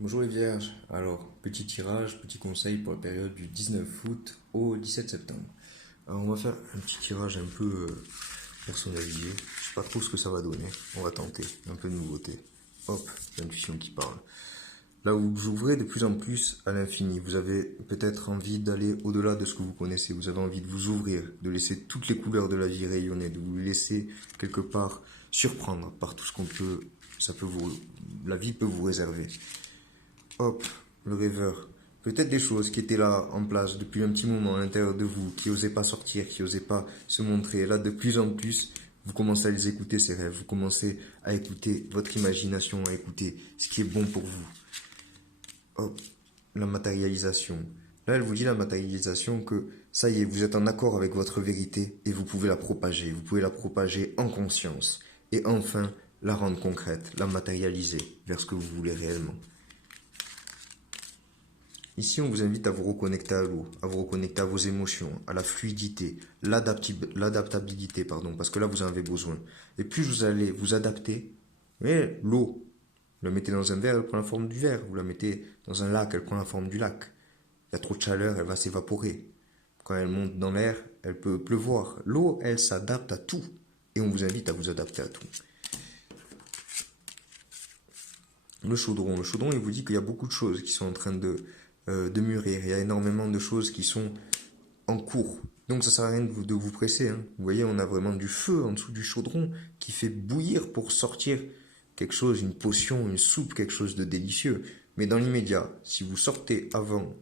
Bonjour les vierges, alors petit tirage, petit conseil pour la période du 19 août au 17 septembre. Alors on va faire un petit tirage un peu personnalisé, je sais pas trop ce que ça va donner, on va tenter, un peu de nouveauté. Hop, l'intuition qui parle. Là où vous ouvrez de plus en plus à l'infini, vous avez peut-être envie d'aller au-delà de ce que vous connaissez, vous avez envie de vous ouvrir, de laisser toutes les couleurs de la vie rayonner, de vous laisser quelque part surprendre par tout ce qu'on peut, la vie peut vous réserver. Hop, le rêveur. Peut-être des choses qui étaient là en place depuis un petit moment à l'intérieur de vous, qui n'osaient pas sortir, qui n'osaient pas se montrer. Là, de plus en plus, vous commencez à les écouter, ces rêves. Vous commencez à écouter votre imagination, à écouter ce qui est bon pour vous. Hop, la matérialisation. Là, elle vous dit la matérialisation que ça y est, vous êtes en accord avec votre vérité et vous pouvez la propager. Vous pouvez la propager en conscience. Et enfin, la rendre concrète, la matérialiser vers ce que vous voulez réellement. Ici, on vous invite à vous reconnecter à l'eau, à vous reconnecter à vos émotions, à la fluidité, l'adaptabilité, pardon, parce que là, vous en avez besoin. Et plus vous allez vous adapter, mais l'eau, vous la mettez dans un verre, elle prend la forme du verre. Vous la mettez dans un lac, elle prend la forme du lac. Il y a trop de chaleur, elle va s'évaporer. Quand elle monte dans l'air, elle peut pleuvoir. L'eau, elle s'adapte à tout. Et on vous invite à vous adapter à tout. Le chaudron, il vous dit qu'il y a beaucoup de choses qui sont en train de mûrir. Il y a énormément de choses qui sont en cours. Donc ça sert à rien de vous presser. Hein. Vous voyez, on a vraiment du feu en dessous du chaudron qui fait bouillir pour sortir quelque chose, une potion, une soupe, quelque chose de délicieux. Mais dans l'immédiat, si vous sortez avant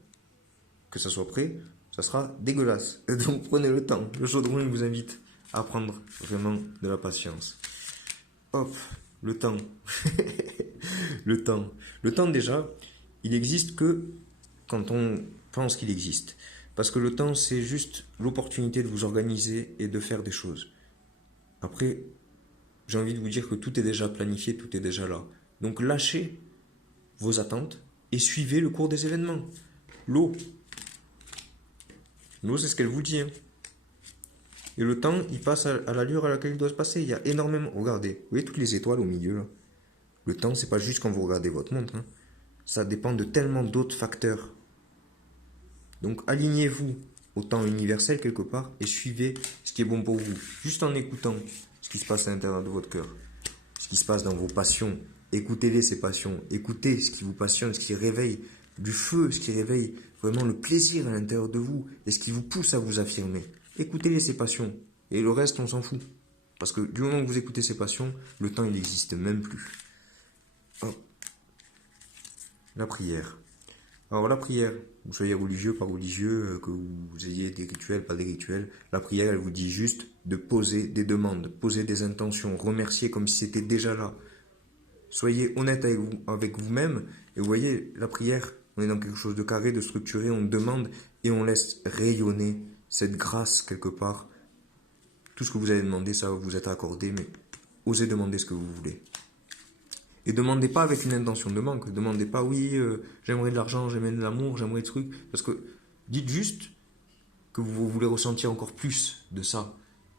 que ça soit prêt, ça sera dégueulasse. Et donc prenez le temps. Le chaudron, il vous invite à prendre vraiment de la patience. Hop, le temps. Le temps. Le temps déjà, il n'existe que quand on pense qu'il existe. Parce que le temps, c'est juste l'opportunité de vous organiser et de faire des choses. Après, j'ai envie de vous dire que tout est déjà planifié, tout est déjà là. Donc lâchez vos attentes et suivez le cours des événements. L'eau. L'eau, c'est ce qu'elle vous dit. Hein. Et le temps, il passe à l'allure à laquelle il doit se passer. Il y a énormément... Regardez, vous voyez toutes les étoiles au milieu là. Le temps, c'est pas juste quand vous regardez votre montre. Hein. Ça dépend de tellement d'autres facteurs. Donc alignez-vous au temps universel quelque part et suivez ce qui est bon pour vous. Juste en écoutant ce qui se passe à l'intérieur de votre cœur, ce qui se passe dans vos passions. Écoutez-les, ces passions. Écoutez ce qui vous passionne, ce qui réveille du feu, ce qui réveille vraiment le plaisir à l'intérieur de vous et ce qui vous pousse à vous affirmer. Écoutez-les, ces passions. Et le reste, on s'en fout. Parce que du moment que vous écoutez ces passions, le temps, il n'existe même plus. Oh. La prière. Alors la prière, vous soyez religieux, pas religieux, que vous ayez des rituels, pas des rituels, la prière, elle vous dit juste de poser des demandes, poser des intentions, remercier comme si c'était déjà là. Soyez honnête avec vous-même, et vous voyez, la prière, on est dans quelque chose de carré, de structuré, on demande et on laisse rayonner cette grâce quelque part. Tout ce que vous allez demander, ça va vous être accordé, mais osez demander ce que vous voulez. Et demandez pas avec une intention de manque. Demandez pas, oui, j'aimerais de l'argent, j'aimerais de l'amour, j'aimerais des trucs. Parce que dites juste que vous voulez ressentir encore plus de ça.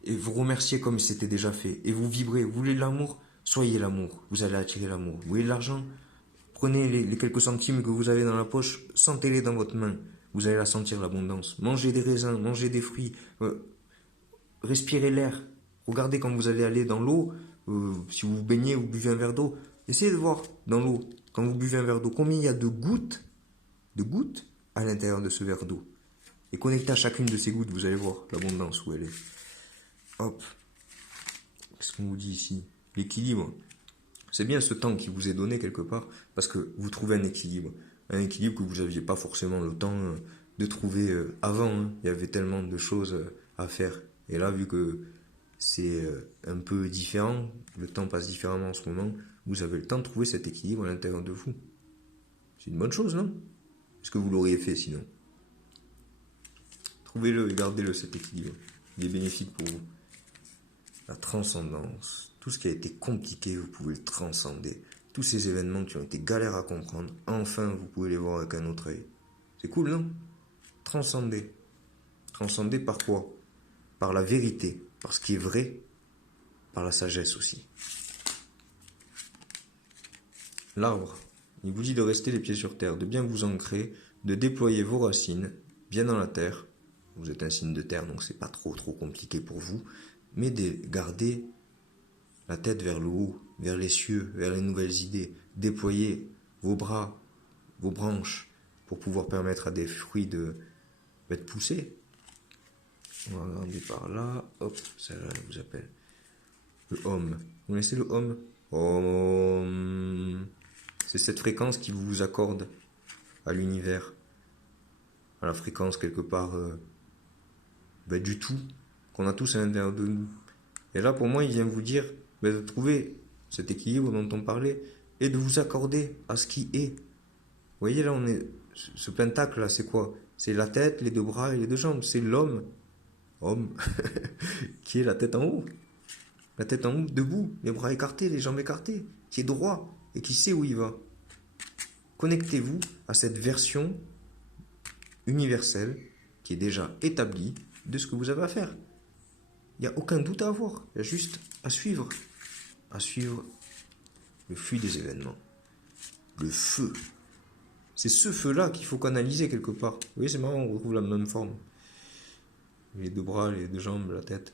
Et vous remerciez comme si c'était déjà fait. Et vous vibrez. Vous voulez de l'amour? Soyez l'amour. Vous allez attirer l'amour. Vous voulez de l'argent? Prenez les quelques centimes que vous avez dans la poche, sentez-les dans votre main. Vous allez la sentir, l'abondance. Mangez des raisins, mangez des fruits. Respirez l'air. Regardez quand vous allez aller dans l'eau. Si vous vous baignez, vous buvez un verre d'eau. Essayez de voir dans l'eau, quand vous buvez un verre d'eau, combien il y a de gouttes à l'intérieur de ce verre d'eau. Et connectez à chacune de ces gouttes, vous allez voir l'abondance où elle est. Hop. Qu'est-ce qu'on vous dit ici? L'équilibre. C'est bien ce temps qui vous est donné quelque part, parce que vous trouvez un équilibre. Un équilibre que vous n'aviez pas forcément le temps de trouver avant. Hein. Il y avait tellement de choses à faire. Et là, vu que c'est un peu différent, le temps passe différemment en ce moment, vous avez le temps de trouver cet équilibre à l'intérieur de vous. C'est une bonne chose, non? Est-ce que vous l'auriez fait sinon? Trouvez-le et gardez-le, cet équilibre. Il est bénéfique pour vous. La transcendance. Tout ce qui a été compliqué, vous pouvez le transcender. Tous ces événements qui ont été galères à comprendre, enfin, vous pouvez les voir avec un autre œil. C'est cool, non? Transcender. Transcender par quoi? Par la vérité, par ce qui est vrai, par la sagesse aussi. L'arbre, Il vous dit de rester les pieds sur terre, de bien vous ancrer, de déployer vos racines bien dans la terre. Vous êtes un signe de terre, donc c'est pas trop compliqué pour vous. Mais de garder la tête vers le haut, vers les cieux, vers les nouvelles idées. Déployer vos bras, vos branches, pour pouvoir permettre à des fruits de pousser. On va regarder par là. Hop, celle-là, elle vous appelle. Le Om. Vous connaissez le Om? Om. C'est cette fréquence qui vous accorde à l'univers. À la fréquence quelque part du tout qu'on a tous à l'intérieur de nous. Et là, pour moi, il vient vous dire de trouver cet équilibre dont on parlait et de vous accorder à ce qui est. Vous voyez, là, on est. Ce pentacle, là, c'est quoi? C'est la tête, les deux bras et les deux jambes. C'est l'homme, homme, qui est la tête en haut. La tête en haut, debout, les bras écartés, les jambes écartées, qui est droit et qui sait où il va. Connectez-vous à cette version universelle qui est déjà établie de ce que vous avez à faire. Il n'y a aucun doute à avoir, il y a juste à suivre le flux des événements. Le feu. C'est ce feu-là qu'il faut canaliser quelque part. Vous voyez, c'est marrant, on retrouve la même forme. Les deux bras, les deux jambes, la tête.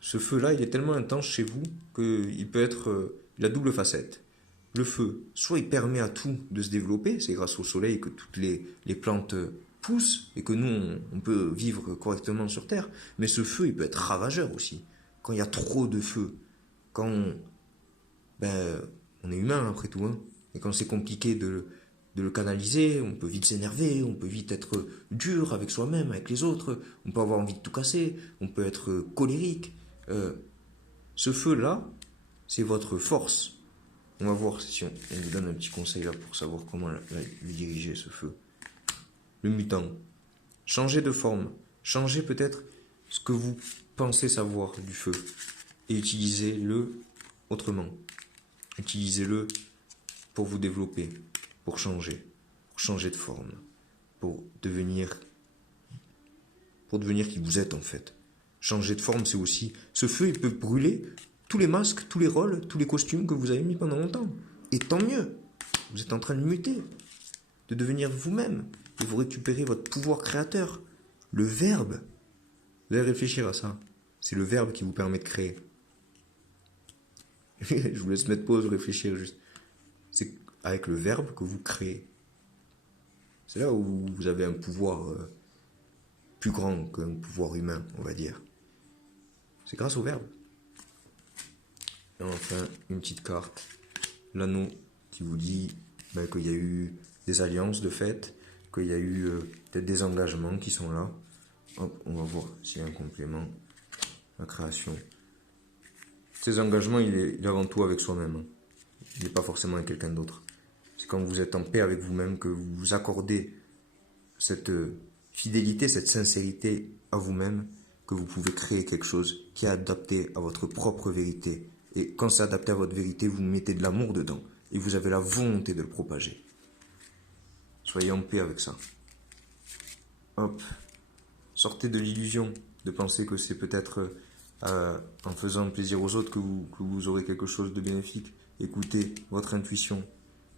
Ce feu-là, il est tellement intense chez vous qu'il peut être... il a double facette. Le feu, soit il permet à tout de se développer, c'est grâce au soleil que toutes les plantes poussent et que nous, on peut vivre correctement sur Terre. Mais ce feu, il peut être ravageur aussi. Quand il y a trop de feu, quand on est humain après tout, hein, et quand c'est compliqué de le canaliser, on peut vite s'énerver, on peut vite être dur avec soi-même, avec les autres, on peut avoir envie de tout casser, on peut être colérique. Ce feu-là, c'est votre force. On va voir si on vous donne un petit conseil là pour savoir comment lui diriger ce feu. Le mutant. Changez de forme. Changez peut-être ce que vous pensez savoir du feu. Et utilisez-le autrement. Utilisez-le pour vous développer, pour changer de forme, pour devenir qui vous êtes en fait. Changer de forme, c'est aussi... Ce feu, il peut brûler tous les masques, tous les rôles, tous les costumes que vous avez mis pendant longtemps. Et tant mieux. Vous êtes en train de muter, de devenir vous-même, et vous récupérez votre pouvoir créateur. Le verbe, vous allez réfléchir à ça. C'est le verbe qui vous permet de créer. Je vous laisse mettre pause, réfléchir juste. C'est avec le verbe que vous créez. C'est là où vous avez un pouvoir plus grand qu'un pouvoir humain, on va dire. C'est grâce au verbe. Et enfin, une petite carte. L'anneau qui vous dit qu'il y a eu des alliances de fait, qu'il y a eu peut-être des engagements qui sont là. Hop, on va voir s'il y a un complément. La création. Ces engagements, il est avant tout avec soi-même. Hein. Il n'est pas forcément avec quelqu'un d'autre. C'est quand vous êtes en paix avec vous-même que vous vous accordez cette fidélité, cette sincérité à vous-même, que vous pouvez créer quelque chose qui est adapté à votre propre vérité. Et quand c'est adapté à votre vérité, vous mettez de l'amour dedans. Et vous avez la volonté de le propager. Soyez en paix avec ça. Hop. Sortez de l'illusion de penser que c'est peut-être en faisant plaisir aux autres que vous aurez quelque chose de bénéfique. Écoutez votre intuition,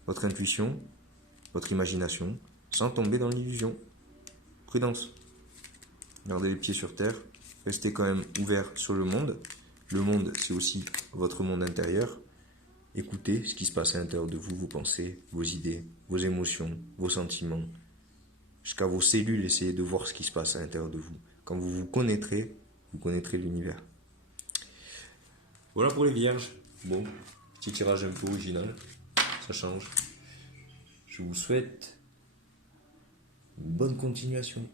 votre imagination, sans tomber dans l'illusion. Prudence. Gardez les pieds sur terre. Restez quand même ouvert sur le monde. Le monde, c'est aussi votre monde intérieur. Écoutez ce qui se passe à l'intérieur de vous, vos pensées, vos idées, vos émotions, vos sentiments. Jusqu'à vos cellules, essayez de voir ce qui se passe à l'intérieur de vous. Quand vous connaîtrez l'univers. Voilà pour les vierges. Bon, petit tirage un peu original. Ça change. Je vous souhaite une bonne continuation.